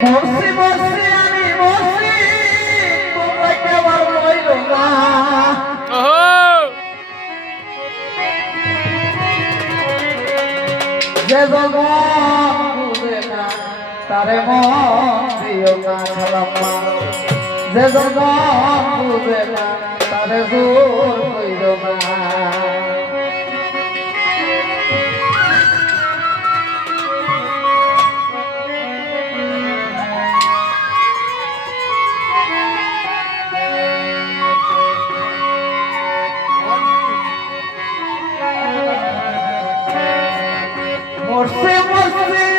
মরছি মরছি আমি মরছি তোমরা কেবল রইল না যে জগৎ বুঝে না তারে মন না খালাম্মা যে জগৎ বুঝে না তারে জোর কইর না। হবে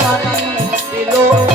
জানি দিল